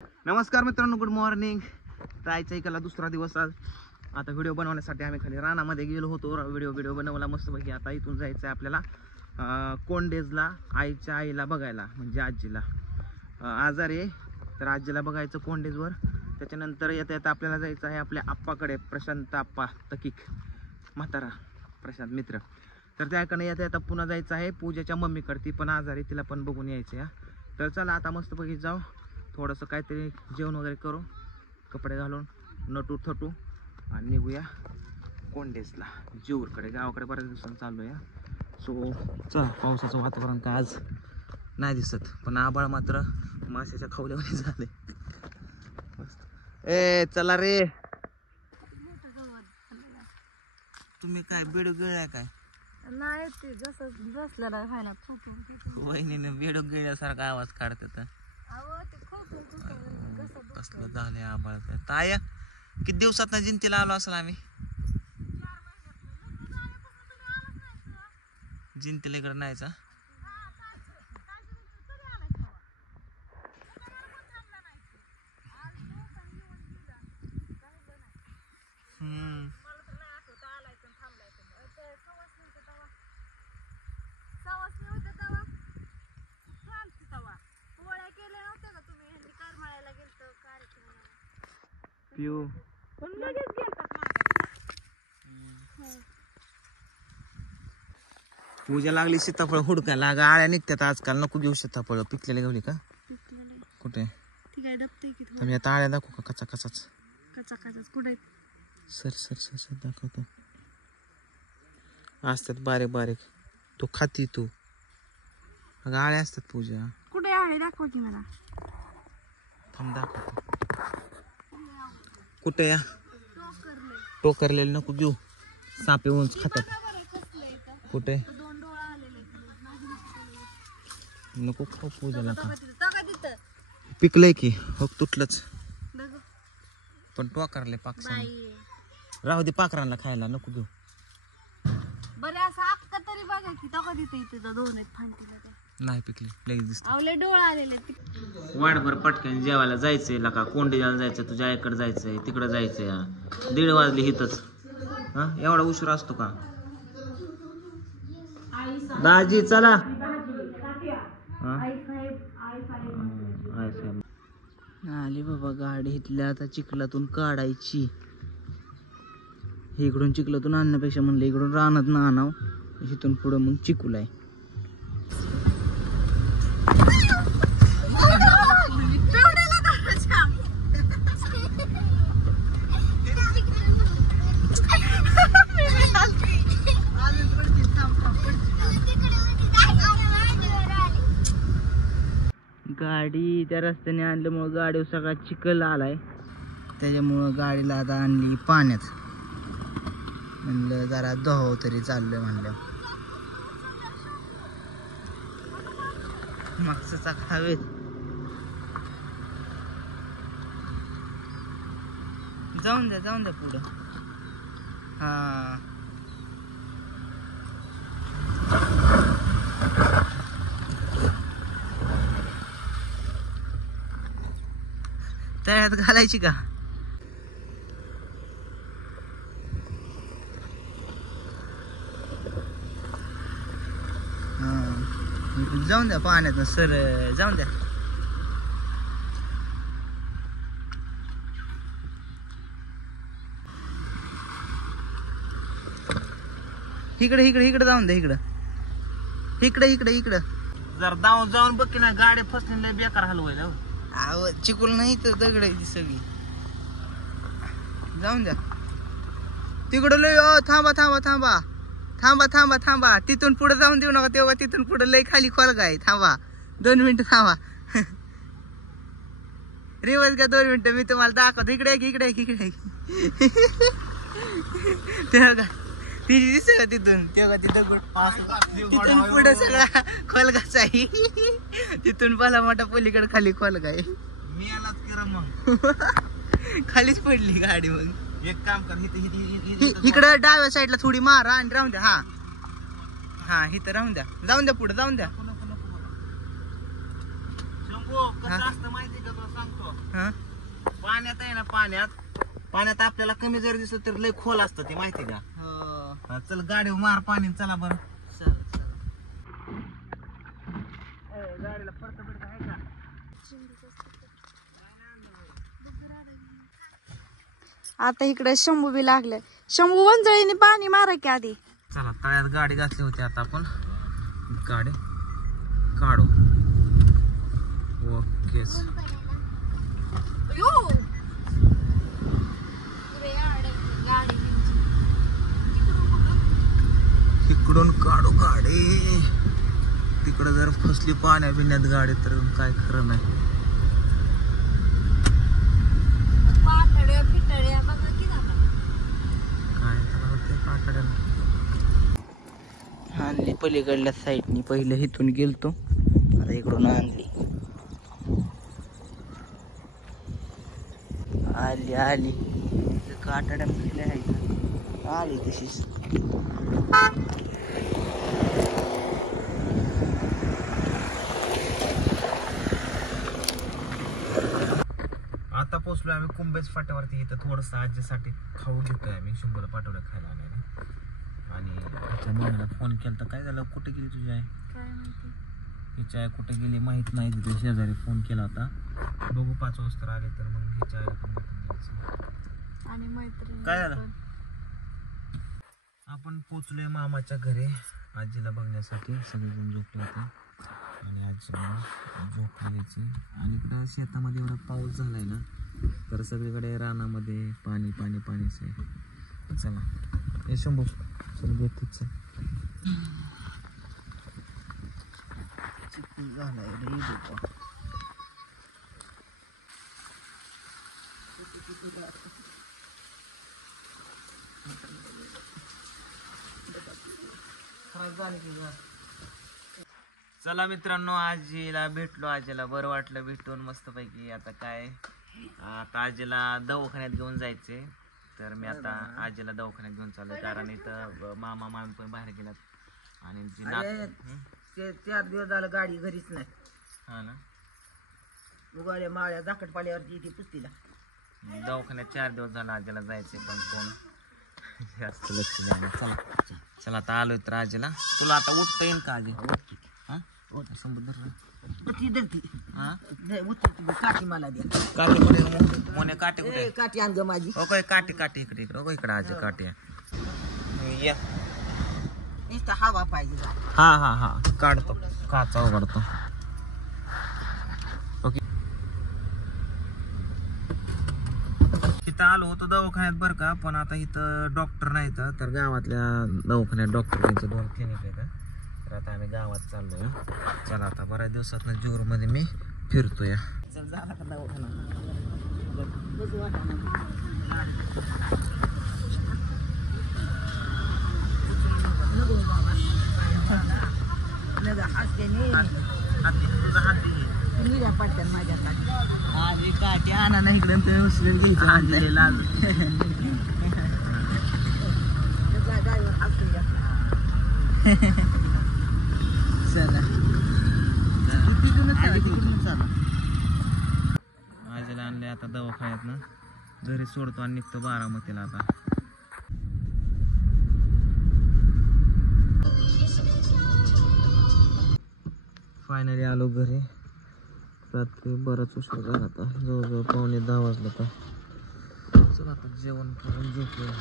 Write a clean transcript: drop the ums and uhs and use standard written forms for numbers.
नमस्कार मित्रांनो, good morning. जायचं इकडला दुसरा दिवस आज. आता व्हिडिओ बनवण्यासाठी आम्ही खाली रानामध्ये गेलो होतो. व्हिडिओ बनवला मस्तपैकी. आता इथून जायचं आहे आपल्याला कोंडेजला, आईच्या आईला बघायला, म्हणजे आजीला आजार आहे, तर आजीला बघायचं कोंडेजवर. त्याच्यानंतर येता येता आपल्याला जायचं आहे आपल्या आप्पाकडे, प्रशांत आप्पा तकीक, म्हातारा प्रशांत मित्र. तर त्याकडे येता येता पुन्हा जायचं आहे पूजाच्या मम्मीकडे. ती पण आजारी, तिला पण बघून यायचं आहे. तर चला आता मस्तपैकी जाऊ, थोडंसं काहीतरी जेवण वगैरे करू, कपडे घालून नटू थटू आणि निघूया कोंडेजला, जेऊरकडे. गावाकडे बऱ्याच दिवसांनी चाललो आहे. सो चला, पावसाचं वातावरण का आज नाही दिसत, पण आबाळ मात्र माशाच्या खवल्यावर झाले. ए चला रे, तुम्ही काय बेडू गिळ्या काय? नाही, ते जसं बसलेला व्हायला वहिनीने बेडू गिळ्यासारखा आवाज काढतात. कसलं झालंय आबाळ. ताया, किती दिवसात ना जिंतीला आलो असेल आम्ही. जिंतीला इकडे नाहीचा. पिऊ पूजा लागली सीताफळ हुडकायला. आळ्या निघतात आजकाल, नको घेऊ सीताफळ. पिकलेले घेऊली का? कुठे तुम्ही आता आळ्या दाखवू का? कचा कचाच कुठे सर सर सर सर दाखवतो. असतात बारीक बारीक. तू खाती तू. अगं आळ्या असतात पूजा. कुठे आळे दाखव की मला. थांब दाखवतो. कुठे या टोकरलेले नको घेऊ, सापे उंच खातात. कुठे नको खाऊ पूजाला. का पिकलंय की हो, तुटलंच. पण टोकरले पाक राहू दे, पाखरांना खायला नको घेऊ. बरं असं अक्का तरी बघा की तो कधी इथे दोन आहेत फांटीला. नाही पिकले, लगेच दिसत. आवले डोळा आलेले वाटभर पटकन जेवायला जायचंय लका. कोंडेजाला जायचं, तुझ्या आईकडे जायचंय, तिकडे जायचंय. 1:30 वाजले इथंच. हा एवढा उशीर असतो का? दाजी चला. आली बाबा गाडी इथल्या. आता चिखलातून काढायची. इकडून चिखलातून आणण्यापेक्षा म्हणलं इकडून रानात ना आणाव. इथून पुढं मग चिखल आहे. गाडी त्या रस्त्याने आणल्यामुळं गाडीवर सगळा चिखल आलाय. त्याच्यामुळं गाडीला आता आणली पाण्यात. म्हणलं जरा धुवावं तरी चाललंय म्हणलं. मागचं चाक हवेत. जाऊन द्या पुढं. हा तळ्यात घालायची का? जाऊन द्या पाण्यात सर, जाऊन द्या. इकडे जाऊन द्या. इकडं जर जाऊन बघ की ना, गाडी फसलेली बेकार हलवायला. चिकूल नाही तर दगड आहे ती सगळी. जाऊन द्या तिकडं. लय थांबा. तिथून पुढे जाऊन देऊ नका. तेव्हा तिथून पुढे लय खाली खोलगा आहे. थांबा 2 मिनिटं थांबा. रिवर्स घ्या 2 मिनिटं, मी तुम्हाला दाखवतो. इकडे तेव्हा ती दिसत का तिथून? तेव्हा तिथून पुढे सगळा खोलगाच आहे. तिथून मला मोठा पलीकडे खाली खोलगा आहे. मी आलाच करा मग. खालीच पडली गाडी. मग एक काम कर, इकडे डाव्या साईडला थोडी मारा आणि राहून द्या. हा इथं राहून द्या. जाऊन द्या पुढे. हा पाण्यात आहे ना पाण्यात आपल्याला कमी जरी दिसलं तर लय खोल असतं ते माहिती का. हा, चल गाडी मार पाणी चला बरं. गाडीला पडतं बिडतं आहे का. आता इकडे शंभू बी लागले. शंभू वंजळीने पाणी मारा की आधी. चला तळ्यात गाडी घातली होती आता आपण गाडी काढू. ओके इकडून काढू गाडी. तिकडं जर फसली पाण्या बिण्यात गाडी तर काय खरं नाही. काय त्याला होते काकड्याला. आणली पलीकडल्या साईडनी पहिलं इथून गेलतो आता इकडून आणली. आली आली काटाड्या म्हटल्या आहे आली तशीच. आता पोचलोय आम्ही कुंभेज फाट्यावरती. इथं थोडंसं आजीसाठी खाऊ घेतोय आम्ही. शंभूला पाठवलं खायला आणायला. आणि तिच्या मम्मीला फोन केला तर काय झालं कुठे गेली तुझी आई. हिची आई कुठे गेली माहित नाही. तिथे शेजारी फोन केला होता. बघू 5 वाजता आले तर मग हिच्या आईला पण भेटून द्यायचं. आणि मैत्रीण काय झालं. आपण पोचलोय मामाच्या घरी आजीला बघण्यासाठी. सगळेजण झोपले होते आणि आजीला झोप घ्यायची. आणि इकडं शेतामध्ये एवढा पाऊस झालाय ना तर सगळीकडे रानामध्ये पाणी पाणी पाणीच आहे. चला हे शंभू चल घेतच चिकन झालाय रे बाबा. चला मित्रांनो आजीला भेटलो. आजीला बरं वाटलं भेटून मस्तपैकी. आता काय आता आजीला दवाखान्यात घेऊन जायचे तर मी आता आजीला दवाखान्यात घेऊन चाललोय. कारण इथं मामा मामी पण बाहेर गेलात आणि जी 4 दिवस झालं गाडी घरीच नाही. हा ना उगाल्या माळ्या जाकट पाल्यावरती ती पुस्तीला दवाखान्यात 4 दिवस झाला आजीला जायचे पण कोण जास्त लक्ष द्यायला. चला चला आता आलोय तर आजीला. तुला आता उठता येईल का आजी. हा समुद्र हा काठी मला द्या. काठी कुठे मोने काठी कुठे. काठी आण ग माझी. हो काय काठी काठी इकडे इकडे हो इकडे आजी काठी आहे. या नुसतं हवा पाहिजे. हा हा हा काढतो काचा उघडतो. ओके इथं आलो होतो दवाखान्यात बरं का. पण आता इथं डॉक्टर नाही तर गावातल्या दवाखान्यात डॉक्टर त्यांचं 2 क्लिनिक आहेत. तर आता आम्ही गावात चाललोय. चला आता बऱ्याच दिवसात जुहूर मध्ये मी फिरतोय. चल झाला का दवाखाना. पडतात माझ्या आजी काठी आणा ना इकडे घ्यायचं. आजीला आणले आता दवाखान्यात ना घरी सोडतो आणि निघतो बारामतीला. आता फायनली आलो घरी. रात्री बराच उशीर झाला आता जवळजवळ 9:45 वाजला. तर चला आता जेवण करून झोपूया.